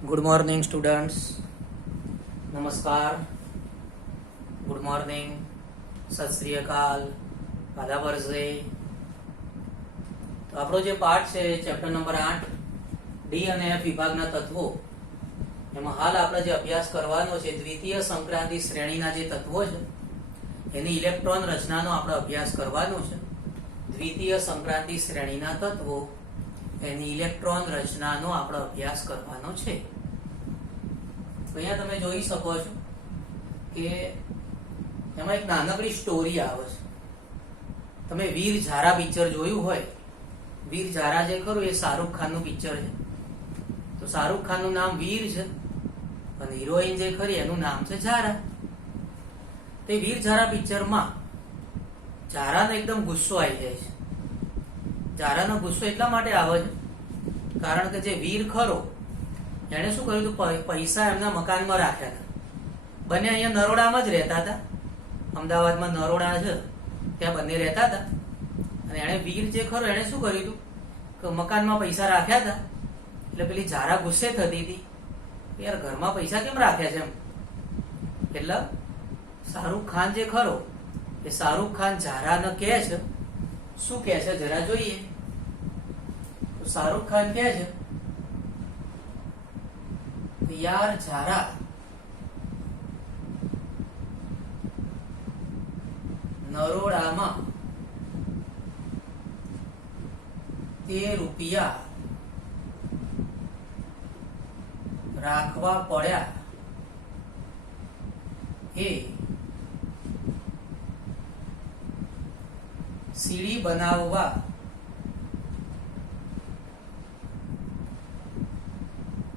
Good morning students નમસ્કાર good morning સત શ્રી અકાલ આદા વર્ષે તો આપણો જે પાઠ છે ચેપ્ટર નંબર આઠ ડી અને એફ વિભાગના તત્વો, એમાં હાલ આપણે જે અભ્યાસ કરવાનો છે, દ્વિતીય સંક્રાંતિ શ્રેણીના જે તત્વો છે, એની ઇલેક્ટ્રોન રચનાનો આપણે અભ્યાસ કરવાનો છે. દ્વિતીય સંક્રાંતિ શ્રેણીના તત્વો એની ઇલેક્ટ્રોન રચનાનો આપણો અભ્યાસ કરવાનો છે. અહીંયા તમે જોઈ શકો છો કે એમાં એક નાનકડી સ્ટોરી આવે છે. તમે વીર ઝારા પિક્ચર જોયું હોય, વીર ઝારા જે ખરું એ શાહરૂખ ખાનનું પિક્ચર છે. તો શાહરૂખ ખાનનું નામ વીર છે, અને હિરોઈન જે ખરી એનું નામ છે ઝારા. તે વીર ઝારા પિક્ચરમાં ઝારાને એકદમ ગુસ્સો આવી જાય છે. ઝારાનો ગુસ્સો એટલા માટે આવે છે? કારણ કે જે વીર ખરો, એણે શું કર્યું હતું? પૈસા એમના મકાનમાં રાખ્યા હતા. બંને અહીંયા નરોડામાં જ રહેતા હતા. અમદાવાદમાં નરોડા છે, ત્યાં બંને રહેતા હતા. અને એણે વીર જે ખરો, એણે શું કર્યું હતું? કે મકાનમાં પૈસા રાખ્યા હતા. એટલે પેલી ઝારા ગુસ્સે થતી હતી. યાર, ઘરમાં પૈસા કેમ રાખ્યા છે એમ? એટલે શાહરૂખ ખાન જે ખરો, એ શાહરૂખ ખાન ઝારાને કહે છે, શું કહે છે? જરા જોઈએ. શાહરૂખ ખાન કે છે? યાર જારા નરોડામાં તે રૂપિયા રાખવા પડ્યા એ સીડી બનાવવા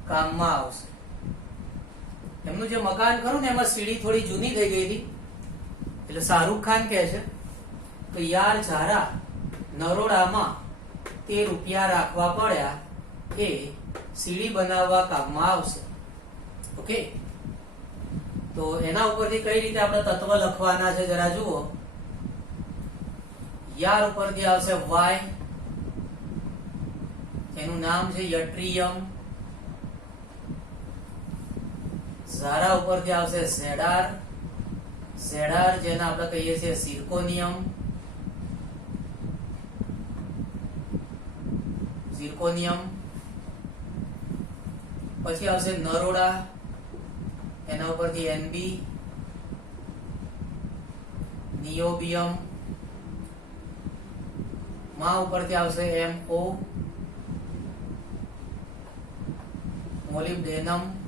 કામમાં આવશે. એમનું જે મકાન ખરું ને, એમાં સીડી થોડી જૂની થઈ ગઈ હતી. એટલે શાહરૂખ ખાન કહે છે કે, યાર ઝારા, નરોડામાં તે રૂપિયા રાખવા પડ્યા એ સીડી બનાવવા કામમાં આવશે. ઓકે? તો એના ઉપરથી કઈ રીતે આપણે તત્વ લખવાના છે જરા જુઓ. યાર ઉપરથી આવશે વાય. એનું નામ છે યટ્રિયમ ઝારા ઉપરથી આવશે સેડાર. સેડાર જેને આપણે કહીએ છીએ સિર્કોનિયમ. સિર્કોનિયમ. પછી આવશે નરોડા. એના ઉપરથી એનબી નિયોબિયમ. માં ઉપરથી આવશે એમ ઓ મોલિબ્ડેનમ.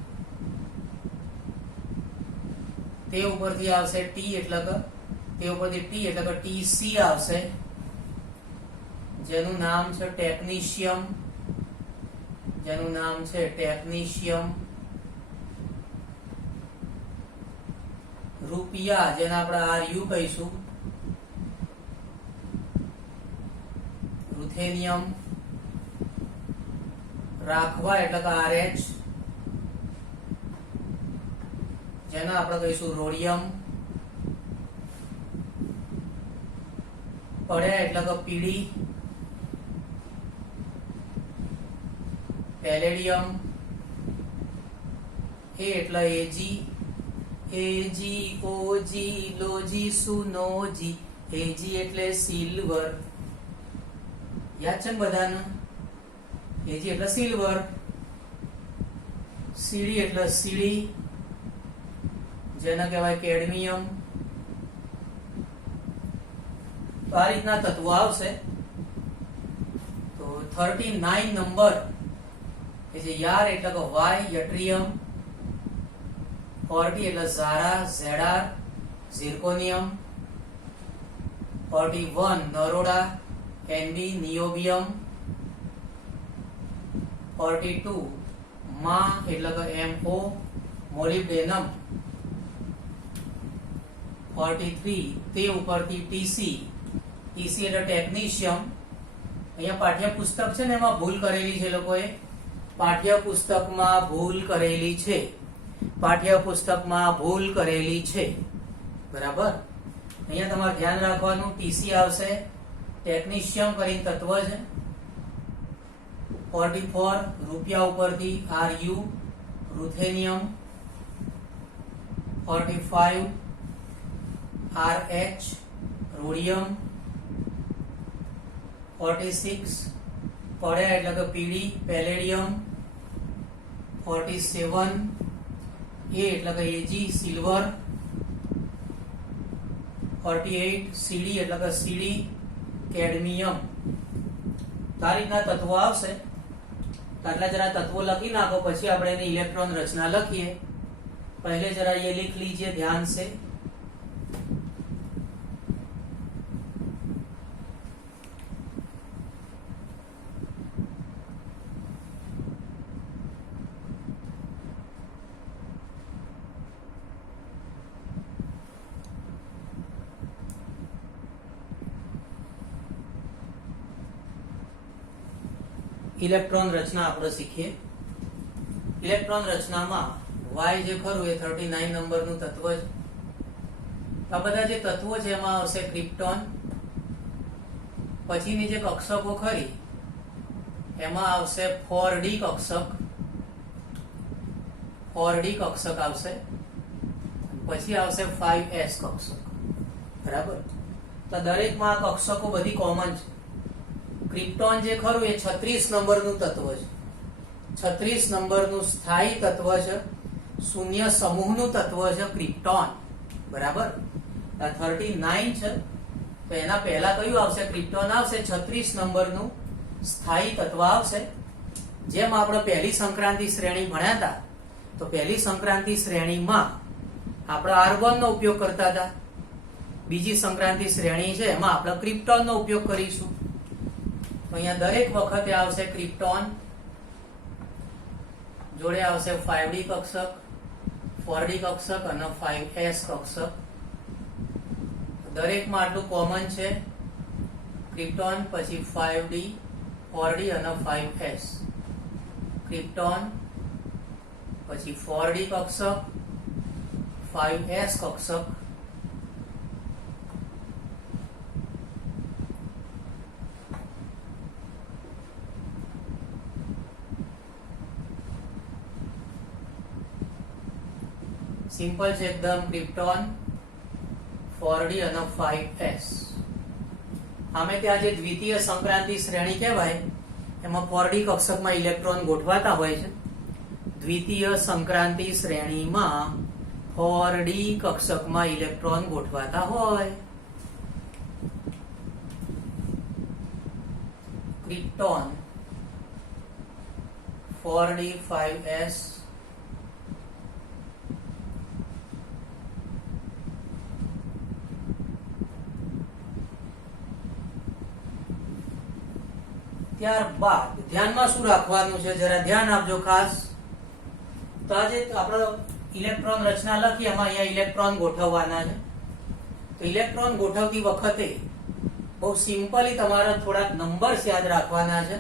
તે ઉપરથી આવશે ટી એટલે કે તે ઉપરથી ટી એટલે કે ટી આવશે. જેનું નામ છે ટેકનિશિયમ જેનું નામ છે ટેકનિશિયમ રૂપિયા જેને આપણે આર યુ કહીશું. રૂથેનિયમ રાખવા એટલે કે આર એચ જેને આપણે કહીશું રોડિયમ પડ્યા એટલે કે પીડી પેલેડિયમ એ એટલે એજી એજી ઓજી લોજી સુનોજી એજી એટલે સિલ્વર યાદ છે ને બધાને? એજી એટલે સિલ્વર સીડી એટલે સીડી જેને કહેવાય કેડમિયમ તો આ રીતના તત્વો આવશે. તો થર્ટી નાઇન નંબર કે જે યાર એટલે કે વાય યટ્રિયમ ફોર્ટી એટલે ઝારા Z R zirconium. Forty one Naroda NB niobium. Forty two માં એટલે કે M O, molybdenum. Forty three તે ઉપરથી ટીસી ટીસી એટલે ટેકનિશિયમ અહીંયા પાઠ્યપુસ્તક છે ને એમાં ભૂલ કરેલી છે લોકોએ. પાઠ્યપુસ્તકમાં ભૂલ કરેલી છે. પાઠ્યપુસ્તકમાં ભૂલ કરેલી છે. બરાબર? અહીંયા તમારે ધ્યાન રાખવાનું ટીસી આવશે. ટેકનિશિયમ કરીને તત્વ છે. ફોર્ટી ફોર રૂપિયા ઉપરથી R U ruthenium 45 RH rhodium 46 પડ્યા એટલે કે પીડી પેલેડિયમ 47 એ એટલે કે એજી સિલ્વર 48 સીડી એટલે કે સીડી કેડમિયમ તો આ રીતના તત્વો આવશે તો આટલા જરા તત્વો લખી નાખો પછી આપણે એની ઇલેક્ટ્રોન રચના લખીએ पहले जरा ये लिख लीजिए ध्यान से ઇલેક્ટ્રોન રચના આપણે શીખીએ. ઇલેક્ટ્રોન રચનામાં વાય જે ખરું એ 39 નંબરનું તત્વ છે. આ બધા જે તત્વો છે એમાં આવશે ક્રિપ્ટોન. પછીની જે કક્ષકો ખરી, એમાં આવશે ફોર ડી કક્ષક. ફોર ડી કક્ષક આવશે. પછી આવશે 5s કક્ષક. બરાબર? તો દરેકમાં કક્ષકો બધી કોમન છે. ક્રિપ્ટોન જે ખરું એ 36 નંબરનું તત્વ છે. 36 નંબરનું સ્થાયી તત્વ છે. શૂન્ય સમૂહનું તત્વ છે ક્રિપ્ટોન. બરાબર? આ 39 છે. તો એના પહેલા કયું આવશે? ક્રિપ્ટોન આવશે. 36 નંબરનું સ્થાયી તત્વ આવશે. જેમ આપણે પહેલી સંક્રાંતિ શ્રેણી ભણ્યા હતા, તો પહેલી સંક્રાંતિ શ્રેણીમાં આપણે આર્ગોન નો ઉપયોગ કરતા હતા. બીજી સંક્રાંતિ શ્રેણી છે, એમાં આપણે ક્રિપ્ટોન નો ઉપયોગ કરીશું. અહીંયા દરેક વખતે આવશે ક્રિપ્ટોન, જોડે આવશે 5d કક્ષક 4d કક્ષક અને 5s કક્ષક. દરેકમાં આટલું કોમન છે. ક્રિપ્ટોન, પછી 5d 4d અને 5s ક્રિપ્ટોન, પછી 4d કક્ષક 5s કક્ષક. સિમ્પલ છે એકદમ ક્રિપ્ટોન ફોરડી અને 5s આમે ત્યાં જે દ્વિતીય સંક્રાંતિ શ્રેણી કહેવાય એમાં ફોરડી કક્ષકમાં ઇલેક્ટ્રોન ગોઠવાતા હોય છે દ્વિતીય સંક્રાંતિ શ્રેણીમાં ફોરડી કક્ષકમાં ઇલેક્ટ્રોન ગોઠવાતા હોય ક્રિપ્ટોન 4d 5s ત્યારબાદ ધ્યાનમાં શું રાખવાનું છે? જરા ધ્યાન આપજો ખાસ. તો આજે આપણે ઇલેક્ટ્રોન રચના લખી એમાં અહીંયા ઇલેક્ટ્રોન ગોઠવવાના છે. તો ઇલેક્ટ્રોન ગોઠવતી વખતે બહુ સિમ્પલી તમારે થોડાક નંબર્સ યાદ રાખવાના છે.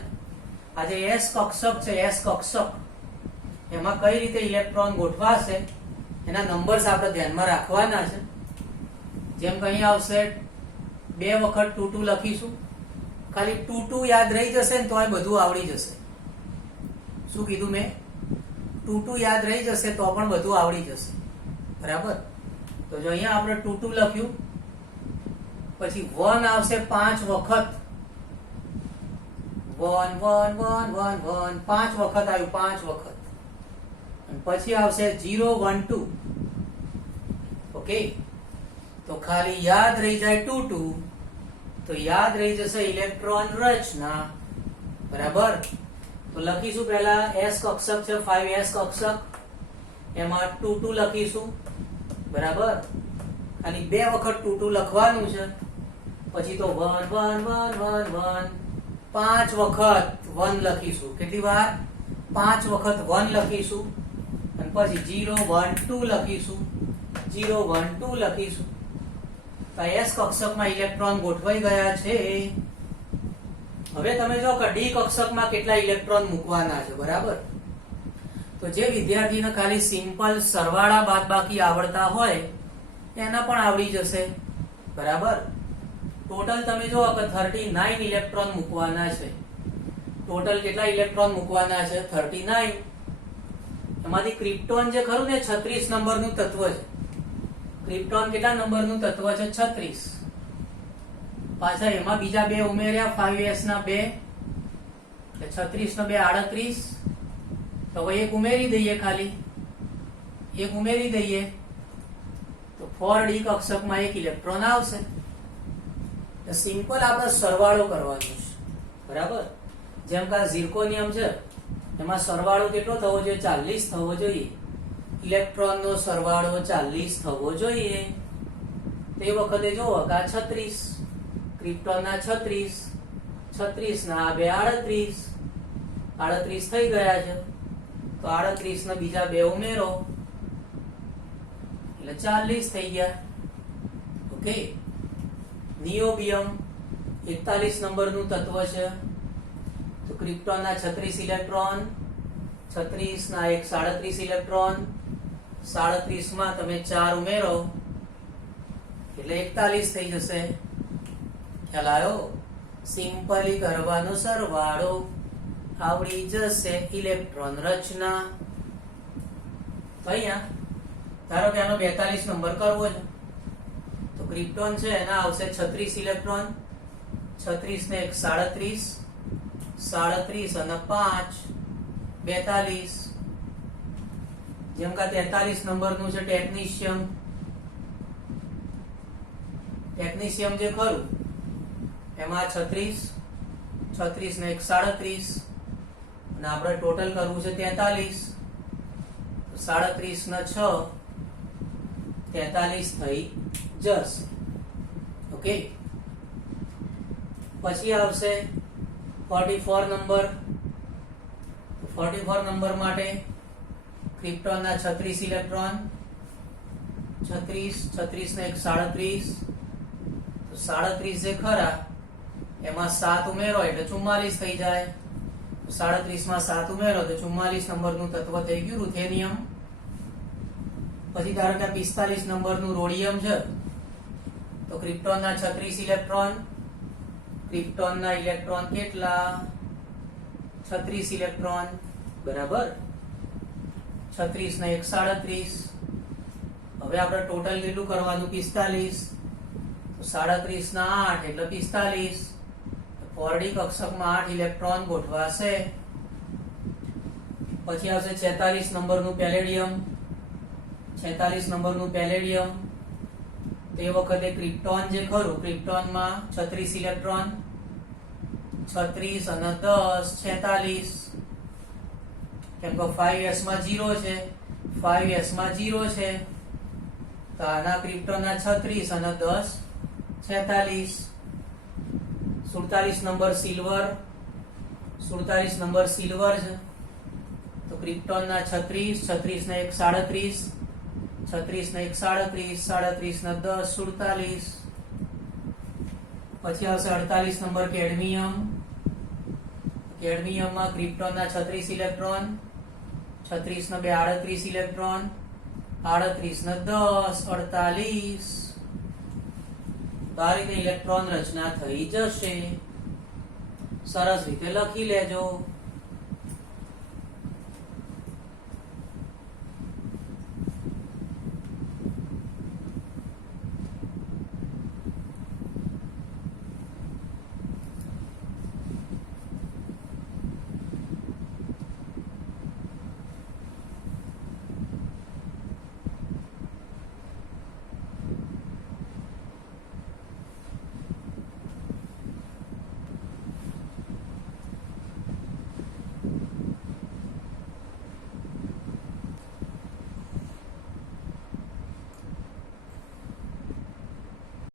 આજે એસ કક્ષક છે, એસ કક્ષક. એમાં કઈ રીતે ઇલેક્ટ્રોન ગોઠવાશે એના નંબર્સ આપણે ધ્યાનમાં રાખવાના છે. જેમ કે અહીંયા આવશે બે વખત ટુ ટુ લખીશું. ખાલી ટુ ટુ યાદ રહી જશે ને તોય બધું આવડી જશે. શું કીધું મેં? ટુ ટુ યાદ રહી જશે તો પણ બધું આવડી જશે. બરાબર? તો જો અહીંયા આપણે ટુ ટુ લખ્યું, પછી વન આવશે પાંચ વખત. One one one one one, પાંચ વખત આવ્યું, પાંચ વખત. પછી આવશે જીરો વન, ટુ. ઓકે? તો ખાલી યાદ રહી જાય ટુ ટુ તો યાદ રહી જશે ઇલેક્ટ્રોન રચના. બરાબર? તો લખીશું પહેલા એસ કક્ષક છે 5s કક્ષક. એમાં 2 2 લખીશું. બરાબર? ખાલી બે વખત 2 2 લખવાનું છે. પછી તો 1 1 1 1 1 પાંચ વખત 1 લખીશું. કેટલી વાર? પાંચ વખત 1 લખીશું. અને પછી 0 1 2 લખીશું. 0 1 2 લખીશું. એસ કક્ષકમાં ઇલેક્ટ્રોન ગોઠવાઈ ગયા છે. હવે તમે જો કે ડી કક્ષકમાં કેટલા ઇલેક્ટ્રોન મૂકવાના છે, બરાબર? તો જે વિદ્યાર્થીને ખાલી સિમ્પલ સરવાળા બાદબાકી આવડતા હોય, એના પણ આવડી જશે. બરાબર? ટોટલ તમે જો કે 39 ઇલેક્ટ્રોન મૂકવાના છે. ટોટલ કેટલા ઇલેક્ટ્રોન મૂકવાના છે? 39 એમાંથી ક્રિપ્ટોન જે ખરું ને 36 નંબરનું તત્વ છે. ક્રિપ્ટોન કેટલા નંબરનું તત્વ છે? 36 પાછા એમાં બીજા બે ઉમેર્યા 5s ના બે. 36 નો બે 38 તો હવે એક ઉમેરી દઈએ ખાલી. એક ઉમેરી દઈએ. તો ફોર ડી કક્ષકમાં એક ઇલેક્ટ્રોન આવશે. સિમ્પલ આપણે સરવાળો કરવાનો છે. બરાબર? જેમ કે ઝિર્કોનિયમ છે, એમાં સરવાળો કેટલો થવો જોઈએ? ચાલીસ થવો જોઈએ. ઇલેક્ટ્રોન નો સરવાળો ચાલીસ થવો જોઈએ. તે વખતે જોવો કે આ છત્રીસ ક્રિપ્ટોન ના છત્રીસ છત્રીસ ના આ બે આડત્રીસ આડત્રીસ થઈ ગયા છે. તો આડત્રીસ ના બીજા બે ઉમેરો. એટલે ચાલીસ થઈ ગયા. ઓકે? નિયોબિયમ એકતાલીસ નંબરનું તત્વ છે. તો ક્રિપ્ટોનના છત્રીસ ઇલેક્ટ્રોન છત્રીસ ના એક સાડત્રીસ ઇલેક્ટ્રોન સાડત્રીસમાં તમે ચાર ઉમેરો. એટલે એકતાલીસ થઈ જશે. ખ્યાલ આવ્યો? સિમ્પલી કરવાનો સરવાળો. આવડી જશે ઇલેક્ટ્રોન રચના. અહીંયા ધારો કે આનો બેતાલીસ નંબર કરવો છે. તો ક્રિપ્ટોન છે, એના આવશે છત્રીસ ઇલેક્ટ્રોન. છત્રીસ ને એક સાડત્રીસ. સાડત્રીસ અને પાંચ. બેતાલીસ. જેમ કે તેતાલીસ નંબરનું છે ટેકનિશિયમ ટેકનિશિયમ જે ખરું, એમાં છત્રીસ છત્રીસ ને એક સાડત્રીસ, અને આપણે ટોટલ કરવું છે તેતાલીસ. સાડત્રીસ ને છ, તેતાલીસ થઈ જશે. ઓકે પછી આવશે forty four number forty four number માટે ક્રિપ્ટોનના છત્રીસ ઇલેક્ટ્રોન, છત્રીસ છત્રીસ ને એક સાડત્રીસ. તો સાડત્રીસ જે ખરા, એમાં સાત ઉમેરો એટલે ચુમ્માલીસ થઈ જાય. સાડત્રીસમાં સાત ઉમેરો તો ચુમ્માલીસ નંબરનું તત્વ થઈ ગયું રૂથેનિયમ. પછી ધારો કે પિસ્તાલીસ નંબરનું રોડિયમ છે, તો ક્રિપ્ટોનના છત્રીસ ઇલેક્ટ્રોન. ક્રિપ્ટોનના ઇલેક્ટ્રોન કેટલા? છત્રીસ ઇલેક્ટ્રોન. બરાબર? છત્રીસ ને એક સાડત્રીસ. હવે આપણે ટોટલ કેટલું કરવાનું? પિસ્તાલીસ. સાડત્રીસ ના આઠ, એટલે પિસ્તાલીસ. ફોરડી કક્ષકમાં આઠ ઇલેક્ટ્રોન ગોઠવાશે. પછી આવશે છેતાલીસ નંબરનું પેલેડિયમ. છેતાલીસ નંબરનું પેલેડિયમ. તે વખતે ક્રિપ્ટોન જે ખરું, ક્રિપ્ટોનમાં છત્રીસ ઇલેક્ટ્રોન. છત્રીસ અને દસ, છેતાલીસ. કેમ કે ફાઈવ એસમાં જીરો છે. ફાઈવ એસમાં જીરો છે. તો આના ક્રિપ્ટોનના છત્રીસ અને દસ છેતાલીસ. સુડતાલીસ નંબર સિલ્વર સુડતાલીસ નંબર સિલ્વર છે. તો ક્રિપ્ટોનના છત્રીસ છત્રીસ ને એક સાડત્રીસ છત્રીસ ને એક સાડત્રીસ સાડત્રીસ ને દસ, સુડતાલીસ. પછી આવશે અડતાલીસ નંબર કેડમિયમ કેડમિયમમાં ક્રિપ્ટોનના છત્રીસ ઇલેક્ટ્રોન છત્રીસ ને બે, આડત્રીસ ઇલેક્ટ્રોન આડત્રીસ ને દસ, અડતાલીસ. તો આ રીતે ઇલેક્ટ્રોન રચના થઈ જશે. સરસ રીતે લખી લેજો.